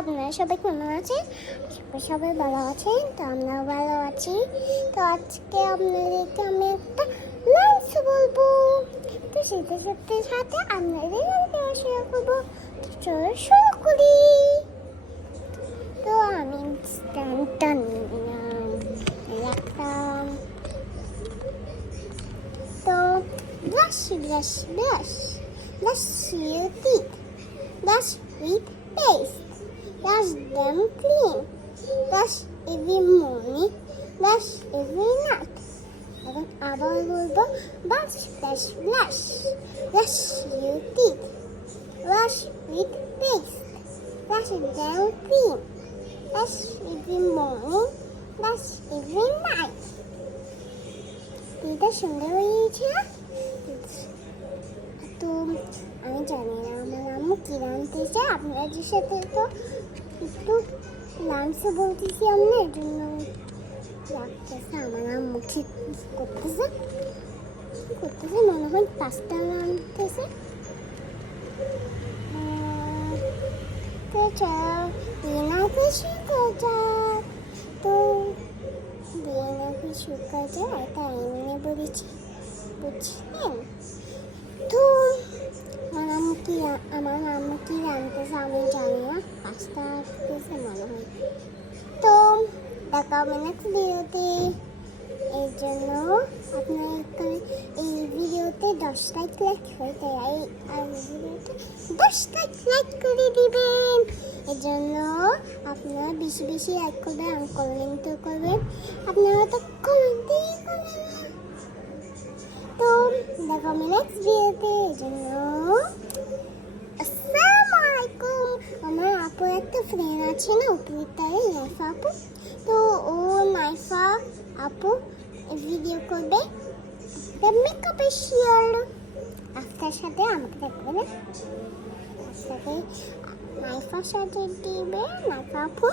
আপনারা সবাই কেমন আছেন? সবাই ভালো আছেন, তো আমরাও ভালো আছি। তো আজকে আপনাদেরকে আমি একটা লাইন্স বলবো, তো সেটার সাথে সাথে আপনাদের শেয়ার করবো। তো চলো শুরু করি। তো আমি স্ট্যান্ডটা নিলাম, রাখলাম। তো brush brush brush brush your teeth, brush with paste, brush them clean, brush every morning, brush every night. এখন আবার বলবো brush brush brush, brush your teeth, brush with paste, brush them clean, brush every morning, brush every night. এটা সুন্দর হয়েছে না? তো আমি জানি না আমার আম্মু কী রাঁধতেছে, আপনাদের সাথে তো একটু লাঞ্চে বলতেছি আমি, এর জন্য রাখতেছে। আমার আম্মু ঠিক করতেছে মনে হয় পাস্তা রাঁধতেছে। তো চলো বিয়েনাকে শুকা যাক, তো বিয়েনাকে শুকা যায়, এটা এমনি বলেছি, বুঝলেন? তো আমার আম্মু কি রাঁধতেছে আমি জানি না, পাস্তা রাঁধতেছে মনে হয়। তো দেখা হবে নেক্সট ভিডিওতে। এর জন্য আপনার এই ভিডিওতে 10 লাইক হইতে আর ভিডিওতে 10 লাইক করে দিবেন। এর জন্য আপনারা বেশি বেশি লাইক করবেন আর কমেন্টও করবেন। আপনারা তো কমেন্টই করবেন না। তো দেখা হবে নেক্সট ভিডিওতে। এর জন্য আসসালামু আলাইকুম। আমার আপুর একটা ফ্রেন্ড আছে না, উপরিতায় নাইফা আপু, তো ও নাইফা আপু ভিডিও করবে মেকআপের শেয়ার, আফতার সাথে আমাকে দেখবে না, সাথে নাইফার সাথে দিবে নাইফা আপু।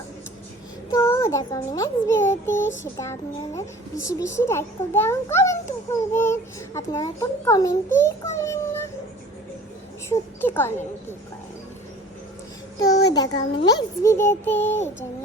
তো দেখো আমি নেক্সট ভিডিওতে, সেটা আপনারা বেশি বেশি লাইক করবেন এবং কমেন্টও করবেন। আপনারা তো কমেন্টই করেন না, সত্যি কমেন্টই করেন। তো দেখো আমি নেক্সট ভিডিওতে। এই জন্য